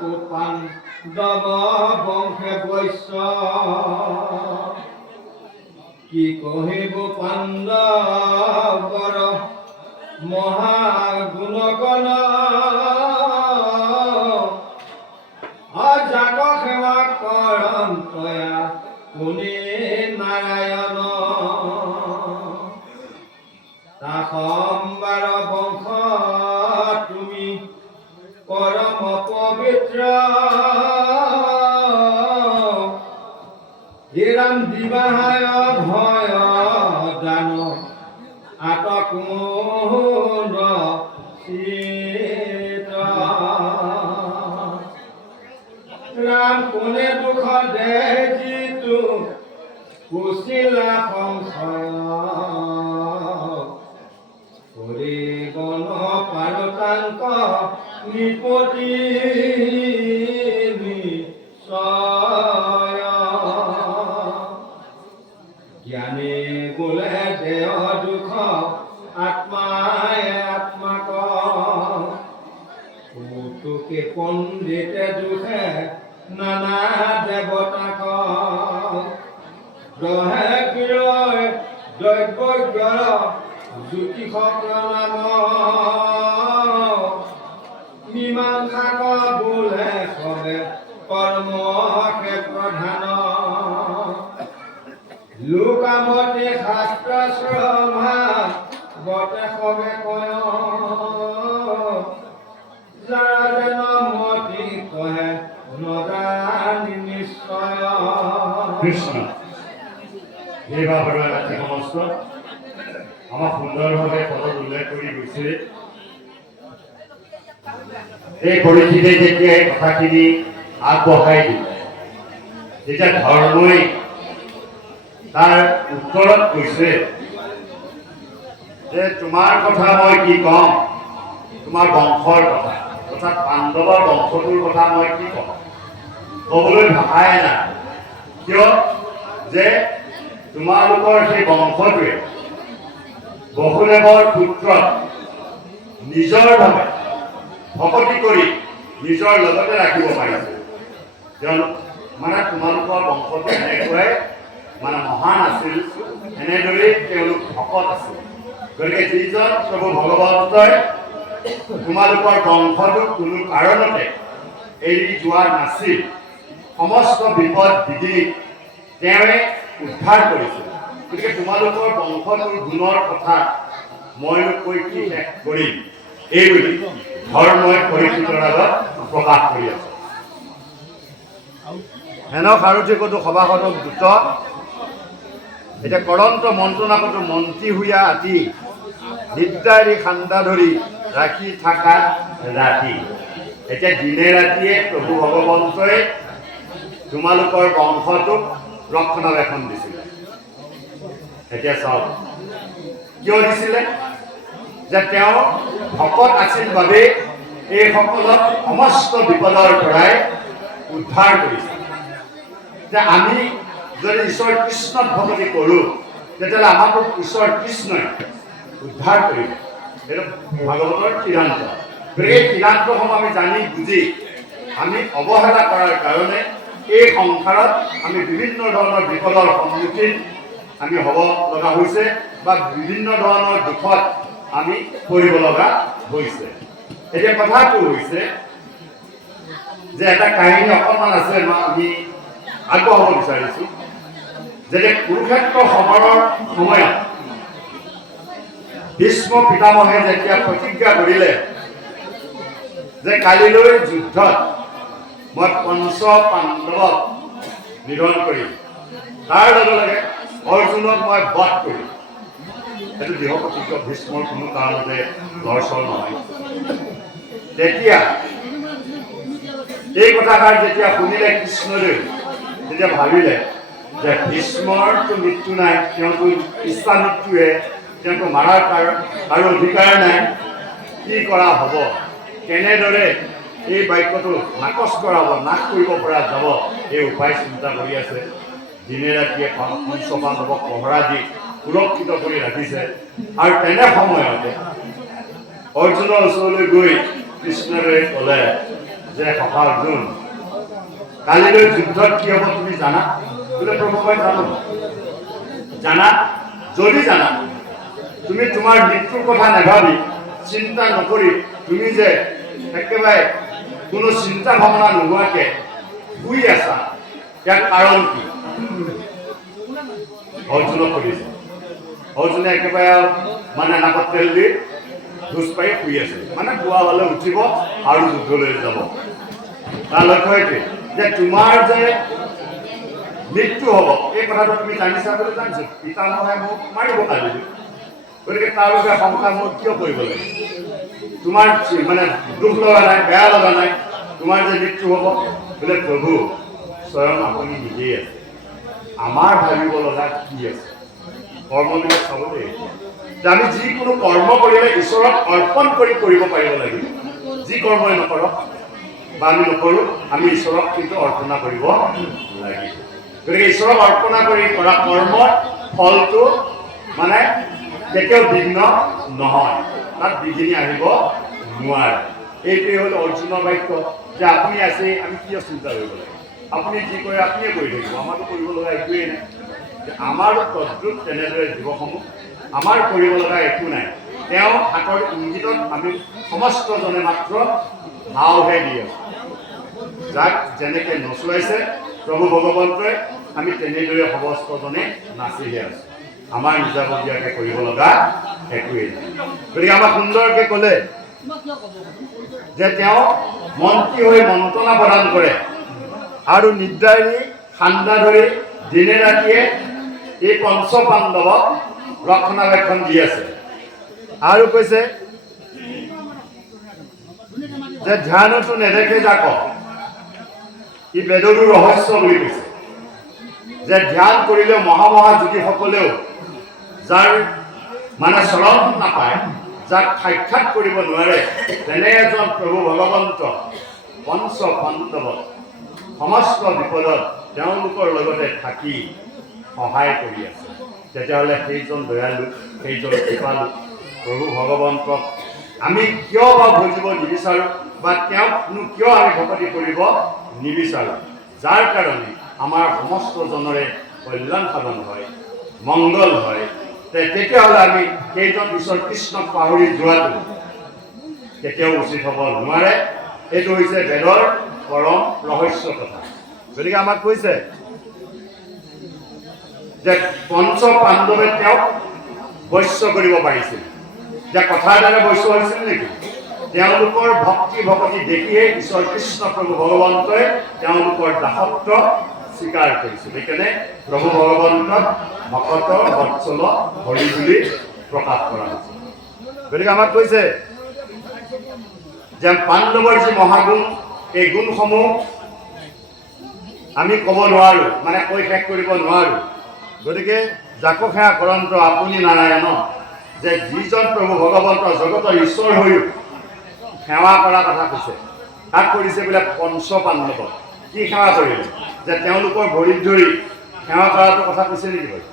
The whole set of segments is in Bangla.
কোপান দব বংশে বৈশ্য। কি কহিব পাণ্ডৱৰ মহাগুণগণ কুচিলা সংশয় কৰি গণ পাৰতাংক নিপতি জ্ঞানে বোলে দেহ দুখ আত্মাই আত্মাক কৌতুকে পণ্ডিতে দুখে নানা দেৱতাক গ্ৰহে গৃহ দৈব্য জ্যোতিষ প্ৰণাম মীমাংসাক বোলে সবে কৰ্মকে প্ৰধান লোকামতে শাস্ত্ৰ শ্ৰমা বতে সবে কয় যাৰ যেন মতি কহে নজানি নিশ্চয় কৃষ্ণ। ভাৱৰ ৰাতি সমস্ত। আমাক সুন্দৰভাৱে পদত উল্লেখ কৰি গৈছে। এই পৰিস্থিতিতে যেতিয়া এই কথাখিনি আগবঢ়াই দিলে তেতিয়া ধৰ্মই তাৰ উত্তৰত কৈছে যে তোমাৰ কথা মই কি ক'ম, তোমাৰ বংশৰ কথা, অৰ্থাৎ পাণ্ডৱৰ বংশটোৰ কথা মই কি ক'ম, ক'বলৈ ভাষাই নাই। কিয়? যে তোমালোকৰ সেই বংশটোৱে বসুদেৱৰ পুত্ৰক নিজৰ ভাৱে ভকতি কৰি নিজৰ লগতে ৰাখিব পাৰিছে। কিয়নো মানে তোমালোকৰ বংশটো এনেকুৱাই মানে মহান আছিল এনেদৰেই তেওঁলোক ভকত আছিল। গতিকে যিজন প্ৰভু ভগৱন্তই তোমালোকৰ বংশটোক কোনো কাৰণতে এৰি যোৱা নাছিল সমস্ত বিপদ বিধি তেওঁৱে উদ্ধাৰ কৰিছিল গতিকে তোমালোকৰ বংশটোৰ গুণৰ কথা মইনো কৈ কি শেষ কৰিম? এইবুলি ধৰ্মই পৰিচিতৰ আগত প্ৰকাশ কৰি আছে। হেনক সাৰথি কতো সভাসদক দ্ৰুত। এতিয়া কৰন্ত মন্ত্ৰণাকতো মন্ত্ৰী হুয়া আতি, নিদ্ৰাৰি খান্দা ধৰি ৰাখি থাকা ৰাতি। এতিয়া দিনে ৰাতিয়ে প্ৰভু ভগৱন্তই তোমালোকৰ বংশটোক ৰক্ষণাবেক্ষণ দিছিলে। এতিয়া চাওক কিয় দিছিলে? যে তেওঁ ভকত আছিল বাবেই এইসকলক সমস্ত বিপদৰ পৰাই উদ্ধাৰ কৰিছে। যে আমি যদি ঈশ্বৰ কৃষ্ণক ভকতি কৰোঁ তেতিয়াহ'লে আমাকো ঈশ্বৰ কৃষ্ণই উদ্ধাৰ কৰিব। এইটো ভাগৱতৰ সিদ্ধান্ত। গতিকে সিদ্ধান্তসমূহ আমি জানি বুজি আমি অৱহেলা কৰাৰ কাৰণে এই সংসাৰত আমি বিভিন্ন ধৰণৰ বিপদৰ সন্মুখীন আমি হ'ব লগা হৈছে বা বিভিন্ন ধৰণৰ দুখত আমি পৰিব লগা হৈছে। এতিয়া কথাটো যে এটা কাহিনী অকণমান আছে আমি আগবঢ়াব বিচাৰিছোঁ। যে কুৰুক্ষেত্ৰ সমৰৰ সময়ত ভীষ্ম পিতামহে যেতিয়া প্ৰতিজ্ঞা কৰিলে যে কালিলৈ যুদ্ধত মই পঞ্চ পাণ্ডৱক নিধন কৰিম। তাৰ লগে লগে অৰ্জুনক মই বধ কৰিম। সেইটো দৃঢ় প্ৰতিজ্ঞা ভীষ্মৰ কোনো কাৰণতে লৰচৰ নহয়। তেতিয়া এই কথাষাৰ যেতিয়া শুনিলে কৃষ্ণদেৱ, তেতিয়া ভাবিলে যে ভীষ্মৰতো মৃত্যু নাই, তেওঁতো ইচ্ছা মৃত্যুহে তেওঁতো মাৰাৰ তাৰ আৰু অধিকাৰ নাই। কি কৰা হ'ব? কেনেদৰে এই বাক্যটো নাকচ কৰাব নাশ কৰিব পৰা যাব। এই উপায় চিন্তা কৰি আছে। দিনে ৰাতিয়ে পঞ্চপাণ্ডৱক পহৰা দি সুৰক্ষিত কৰি ৰাখিছে। আৰু তেনে সময়তে অৰ্জুনৰ ওচৰলৈ গৈ কৃষ্ণদৰে ক'লে যে সখা অৰ্জুন, কালিলৈ যুদ্ধত কি হ'ব তুমি জানা? বোলে, প্ৰভু, মই জানো। জানা? যদি জানা, তুমি তোমাৰ মৃত্যুৰ কথা নাভাবি, চিন্তা নকৰি তুমি যে একেবাৰে কোনো চিন্তা ভাৱনা নোহোৱাকে শুই আছা, ইয়াৰ কাৰণ কি? অৰ্জুনক সুধিছে অৰ্জুনে একেবাৰে মানে নাকত তেল দি ধুচ পাৰি শুই আছে। মানে পুৱা হ'লে উঠিব আৰু যুদ্ধলৈ যাব। তাৰ লক্ষ্য এইটোৱে যে তোমাৰ যে মৃত্যু হ'ব, এই কথাটো তুমি জানিছা বুলি জানিছো। পিতামহে মোক মাৰিব কালি গতিকে তাৰ বাবে শংকা মোৰ কিয় কৰিব লাগে? তোমাৰ মানে দুখ লগা নাই, বেয়া লগা নাই তোমাৰ যে মৃত্যু হ'ব, বোলে প্ৰভু, স্বয়ং আপুনি নিজেই আছে। আমাৰ ভাবিব লগা কি আছে? কৰ্মবিলাক চাব দেই আমি যিকোনো কৰ্ম কৰিলে ঈশ্বৰক অৰ্পণ কৰি কৰিব পাৰিব লাগিব যি কৰ্মই নকৰক বা আমি নকৰোঁ, আমি ঈশ্বৰক কিন্তু অৰ্পণা কৰিব লাগিব গতিকে ঈশ্বৰক অৰ্পণা কৰি কৰা কৰ্মৰ ফলটো মানে কেতিয়াও বিঘ্ন নহয়। তাত বিঘিনি আহিব নোৱাৰে। এইটোৱে হ'ল অৰ্জুনৰ বাক্য। যে আপুনি আছে, আমি কিয় চিন্তা কৰিব লাগে? আপুনি যি কৰে আপুনিয়ে কৰি থাকিব। আমাৰতো কৰিব লগা একোৱেই নাই। আমাৰো তদ্ৰুপ তেনেদৰে জীৱসমূহ, আমাৰ কৰিব লগা একো নাই। তেওঁ হাতৰ ইংগিতত আমি সমস্তজনে মাত্ৰ ভাওহে দি আছোঁ। যাক যেনেকে নচুৱাইছে প্ৰভু ভগৱন্তই, আমি তেনেদৰে সমস্তজনে নাচিহে আছোঁ। আমাৰ নিজাববীয়াকৈ কৰিব লগা একোৱেই গতিকে আমাক সুন্দৰকৈ ক'লে যে তেওঁ মন্ত্ৰী হৈ মন্ত্ৰণা প্ৰদান কৰে আৰু নিদ্ৰাৰি ঠাণ্ডা ধৰি দিনে ৰাতিয়ে এই পঞ্চ পাণ্ডৱক ৰক্ষণাবেক্ষণ দি আছে। আৰু কৈছে, যে ধ্যানতো নেদেখে যাক, ই বেদৰো ৰহস্য বুলি কৈছে। যে ধ্যান কৰিলেও মহা মহা যোগীসকলেও যাৰ মানে চৰণ নাপায়, যাক সাক্ষাৎ কৰিব নোৱাৰে, তেনে এজন প্ৰভু ভগৱন্ত পঞ্চ পাণ্ডৱ সমস্ত বিপদত তেওঁলোকৰ লগতে থাকি সহায় কৰি আছে। তেতিয়াহ'লে সেইজন দয়ালু, সেইজন কৃপালু প্ৰভু ভগৱন্তক আমি কিয় বা বুজিব নিবিচাৰোঁ বা তেওঁকনো কিয় আমি ভকতি কৰিব নিবিচাৰোঁ? যাৰ কাৰণে আমাৰ সমস্তজনৰে কল্যাণ সাধন হয়, মংগল হয় তেতিয়াহ'লে আমি সেইজন ঈশ্বৰ কৃষ্ণক পাহৰি যোৱাটো কেতিয়াও উচিত হ'ব নোৱাৰে। এইটো হৈছে বেদৰ পৰম ৰহস্য কথা। গতিকে আমাক কৈছে যে পঞ্চ পাণ্ডৱে তেওঁক বৈশ্য কৰিব পাৰিছিল। যে কথাৰ দ্বাৰা বৈশ্য হৈছিল নেকি? তেওঁলোকৰ ভক্তি ভকতি দেখিয়ে ঈশ্বৰ কৃষ্ণ প্ৰভু ভগৱন্তই তেওঁলোকৰ দাসত্ব স্বীকাৰ কৰিছিল। সেইকাৰণে প্ৰভু ভগৱন্তক ভকত বৎসল হৰি বুলি প্ৰকাশ কৰা হৈছিল গতিকে আমাক কৈছে যে পাণ্ডৱৰ যি মহাগুণ এই গুণসমূহ আমি ক'ব নোৱাৰোঁ মানে কৈ শেষ কৰিব নোৱাৰোঁ। গতিকে জাকো সেৱা কৰন্ত আপুনি নাৰায়ণ, যে যিজন প্ৰভু ভগৱন্ত জগতৰ ঈশ্বৰ হৈও সেৱা কৰা কথা কৈছে। তাক কৰিছে বোলে পঞ্চ পাণ্ডৱ কি সেৱা কৰিলে যে তেওঁলোকৰ ভৰিত ধৰি সেৱা কৰাটো কথা কৈছে নেকি বাৰু?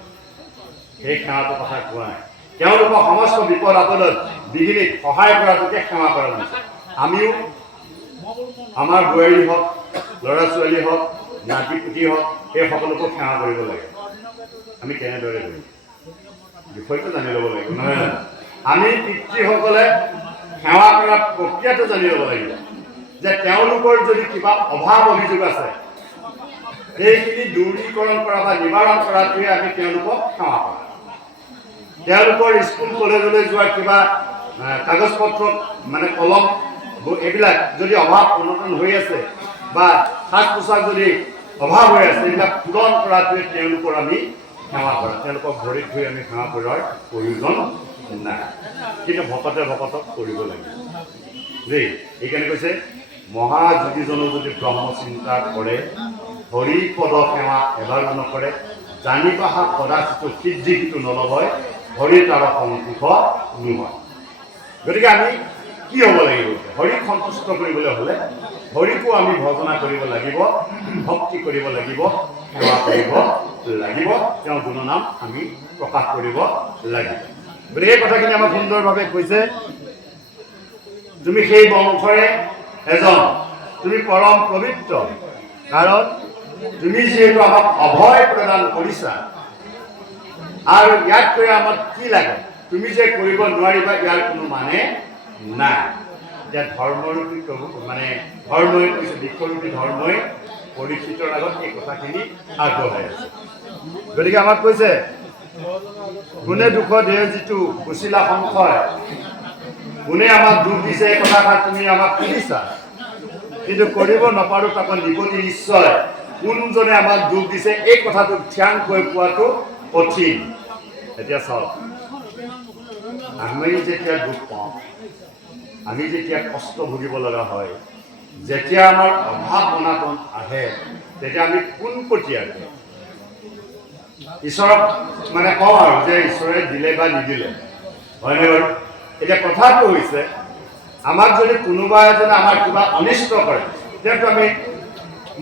সেই সেৱাটোৰ কথা কোৱা নাই। তেওঁলোকৰ সমস্ত বিপদ আপদত বিঘিনিত সহায় কৰাটোকে সেৱা কৰা হৈছে আমিও আমাৰ বোৱাৰী হওক ল'ৰা ছোৱালী হওক নাতি পুতি হওক এই সকলোকো সেৱা কৰিব লাগে। আমি কেনেদৰে কৰিম? বিষয়টো জানি ল'ব লাগিব নহয়? আমি পিতৃসকলে সেৱা কৰা প্ৰক্ৰিয়াটো জানি ল'ব লাগিব। যে তেওঁলোকৰ যদি কিবা অভাৱ অভিযোগ আছে, সেইখিনি দূৰীকৰণ কৰা বা নিবাৰণ কৰাটোৱে আমি তেওঁলোকক সেৱা কৰা। তেওঁলোকৰ স্কুল, কলেজলৈ যোৱা কিবা কাগজ পত্ৰ মানে কলম এইবিলাক যদি অভাৱ অনটন হৈ আছে বা সাজ পোছাক যদি অভাৱ হৈ আছে, এইবিলাক পূৰণ কৰাটোৱে তেওঁলোকৰ আমি সেৱা কৰা। তেওঁলোকক ভৰিত ধৰি আমি সেৱা কৰাৰ প্ৰয়োজন নাই। কিন্তু ভকতে ভকতক কৰিব লাগিব দেই সেইকাৰণে কৈছে মহাযোগীজনো যদি ব্ৰহ্ম চিন্তা কৰে হৰি পদ সেৱা এবাৰো নকৰে জানিবাহা কদাচিত সিদ্ধিটো নলয় হৰি তাৰ সন্তোষ নহয় গতিকে আমি কি হ'ব লাগিব? হৰিক সন্তুষ্ট কৰিবলৈ হ'লে হৰিকো আমি ভজনা কৰিব লাগিব, ভক্তি কৰিব লাগিব, সেৱা কৰিব লাগিব, তেওঁৰ গুণনাম আমি প্ৰকাশ কৰিব লাগিব। গতিকে এই কথাখিনি আমাক সুন্দৰভাৱে কৈছে। তুমি সেই বংশৰে এজন, তুমি পৰম পবিত্ৰ। কাৰণ তুমি যিহেতু আমাক অভয় প্ৰদান কৰিছা, আৰু ইয়াতকৈ আমাক কি লাগে? তুমি যে কৰিব নোৱাৰিবা, ইয়াৰ কোনো মানে নাই। এতিয়া ধৰ্মৰূপী মানে ধৰ্মই কৈছে বিশ্বৰূপী ধৰ্মই পৰীক্ষিতৰ আগত এই কথাখিনি আগবঢ়াই আছে। গতিকে আমাক কৈছে, কোনে দুখ দিয়ে যিটো কুচিলা সংশয় কোনে আমাক দুখ দিছে এই কথাষাৰ তুমি আমাক সুধিছা কিন্তু কৰিব নপাৰোঁ তাকো নিপতি নিশ্চয়। কোনজনে আমাক দুখ দিছে এই কথাটো থিয়াং কৈ পোৱাটো কঠিন। এতিয়া চাওক আমি যেতিয়া দুখ পাওঁ আমি যেতিয়া কষ্ট ভুগিব লগা হয় যেতিয়া আমাৰ অভাৱ অনাটন আহে তেতিয়া আমি পোনপটীয়াকৈ ঈশ্বৰক মানে কওঁ আৰু যে ঈশ্বৰে দিলে বা নিদিলে। হয়নে বাৰু? এতিয়া কথাটো হৈছে আমাক যদি কোনোবা এজনে আমাৰ কিবা অনিষ্ট কৰে তেতিয়াতো আমি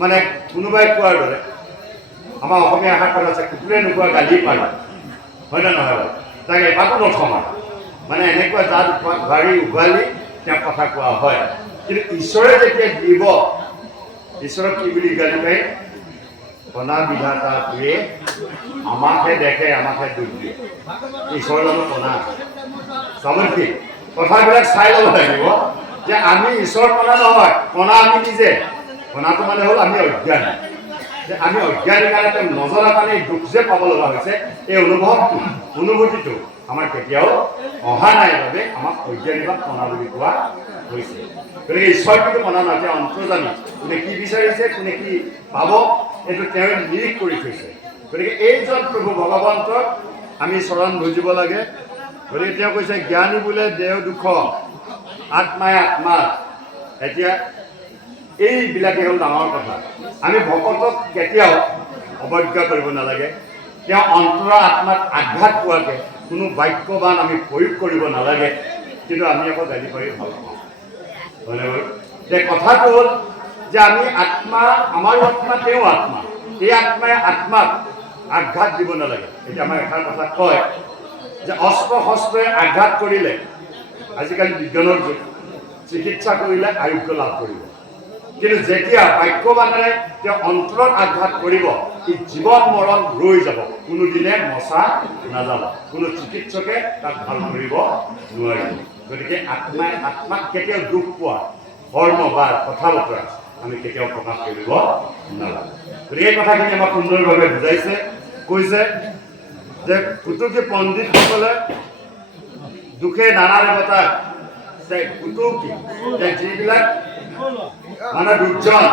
মানে কোনোবাই কোৱাৰ দৰে, আমাৰ অসমীয়া ভাষাত আছে, কুকুৰে নোকোৱা গালি পাৰা। হয়নে নহয় বাৰু? তাকে এপাতো নথম মানে এনেকুৱা জাত গাড়ী উঘালি তেওঁ কথা কোৱা হয়। কিন্তু ঈশ্বৰে যেতিয়া দিব, ঈশ্বৰক কি বুলি গালি পায়? কণা বিধাতাটোৱে আমাকহে দেখে, আমাকে দুখ দিয়ে ঈশ্বৰৰ নামত কণা। কি কথাবিলাক চাই ল'ব লাগিব যে আমি ঈশ্বৰ কণা নহয়, কণা আমি নিজে। কণাটো মানে হ'ল আমি অজ্ঞানী। যে আমি অজ্ঞানী কাৰণে নজনা কাৰণে দুখ যে পাব লগা হৈছে, এই অনুভৱটো, অনুভূতিটো। আমাৰ কেতিয়াও অহা নাই বাবে আমাক অজ্ঞানী বা কণা বুলি কোৱা হৈছে। গতিকে ঈশ্বৰ কিন্তু কণা নহয়, তেওঁ অন্তৰ্জামী। কোনে কি বিচাৰিছে কোনে কি পাব, এইটো তেওঁ নিৰীখ কৰি থৈছে। গতিকে এইজন প্ৰভু ভগৱন্তক আমি চৰণ ভুজিব লাগে। গতিকে তেওঁ কৈছে, জ্ঞানী বোলে দেও দুখ, আত্মাই আত্মা। এতিয়া এইবিলাকেই হ'ল ডাঙৰ কথা। আমি ভকতক কেতিয়াও অৱজ্ঞা কৰিব নালাগে। তেওঁ অন্তৰ আত্মাত আঘাত পোৱাকৈ কোনো বাক্যবান আমি প্ৰয়োগ কৰিব নালাগে। কিন্তু আমি আকৌ গালি পাৰি ভালো পাওঁ। হয়নে যে কথাটো হ'ল যে আমি আত্মা, আমাৰো আত্মা, তেওঁ আত্মা। এই আত্মাই আত্মাক আঘাত দিব নালাগে। এতিয়া আমাৰ এষাৰ কথা কয় যে অস্ত্ৰ শস্ত্ৰই আঘাত কৰিলে, আজিকালি বিজ্ঞানৰ যুগ, চিকিৎসা কৰিলে আৰোগ্য লাভ কৰিব। কিন্তু যেতিয়া বাক্যবানেৰে তেওঁ অন্তৰত আঘাত কৰিব সি জীৱন মৰণ ৰৈ যাব। কোনোদিনে মচা নাযাব। কোনো চিকিৎসকে তাক ভালো কৰিব নোৱাৰিব। গতিকে আত্মাই আত্মাক কেতিয়াও দুখ পোৱা, ধৰ্ম বা কথা বতৰা আমি কেতিয়াও প্ৰকাশ কৰিব নালাগে। গতিকে এই কথাখিনি আমাক সুন্দৰভাৱে বুজাইছে। কৈছে যে কুটুকী পণ্ডিতসকলে দুখে নানা দেৱতাক কুটুকী যে যিবিলাক মানে দুৰ্জন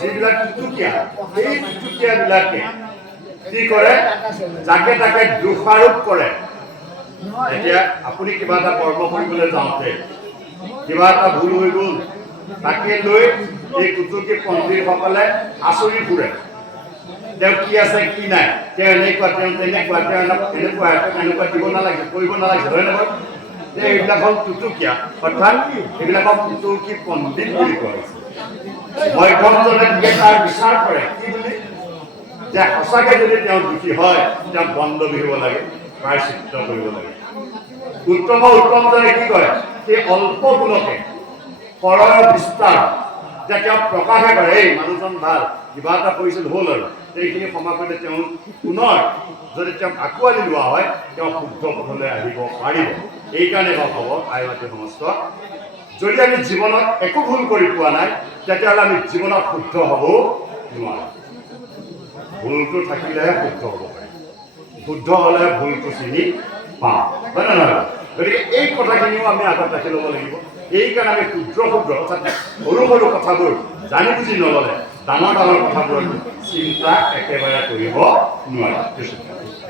যিবিলাক টুটুকীয়া। সেই টুটুকীয়াবিলাকে কি কৰে? যাকে তাকে দোষাৰোপ কৰে। এতিয়া আপুনি কিবা এটা কৰ্ম কৰিবলৈ যাওঁতে, কিবা এটা ভুল হৈ গ'ল, তাকে লৈ এই কুটুকী পণ্ডিতসকলে আচৰি ফুৰে তেওঁ কি আছে, কি নাই? তেওঁ এনেকুৱা, তেওঁ তেনেকুৱা, তেওঁ এনেকুৱা এনেকুৱা দিব নালাগে, কৰিব নালাগে, হয় নহয়? এইবিলাক হ'ল টুটুকীয়া। অৰ্থাৎ এইবিলাকক টুটুকী পণ্ডিত বুলি হৈছে। তাৰ বিচাৰ কৰে। কি বুলি যে সঁচাকৈ যদি তেওঁ দোষী হয়, তেওঁ বন্ধ বিহিব লাগে প্ৰায়চিত্ৰ কৰিব লাগে। উত্তম উত্তমজনে কি কৰে সেই অল্প গুণকে পৰৰ বিস্তাৰ যে তেওঁ প্ৰকাশে কৰে এই মানুহজন ভালো কিবা এটা কৰিছিল হ'ল আৰু। সেইখিনি ক্ষমা তেওঁ পুনৰ, যদি তেওঁক আঁকোৱালি লোৱা হয়, তেওঁ শুদ্ধ পথলৈ আহিব পাৰিব। এইকাৰণে মই ক'ব আইমাতী সমস্ত, যদি আমি জীৱনত একো ভুল কৰি পোৱা নাই, তেতিয়াহ'লে আমি জীৱনত শুদ্ধ হ'বও নোৱাৰোঁ। ভুলটো থাকিলেহে শুদ্ধ হ'ব পাৰি। শুদ্ধ হ'লেহে ভুলটো চিনি পাওঁ। হয় নে নহয় গতিকে এই কথাখিনিও আমি আগত ৰাখি ল'ব লাগিব। এইকাৰণে ক্ষুদ্ৰ ক্ষুদ্ৰ অৰ্থাৎ সৰু সৰু কথাবোৰ জানি বুজি নল'লে ডাঙৰ ডাঙৰ কথাবোৰ চিন্তা একেবাৰে কৰিব নোৱাৰোঁ।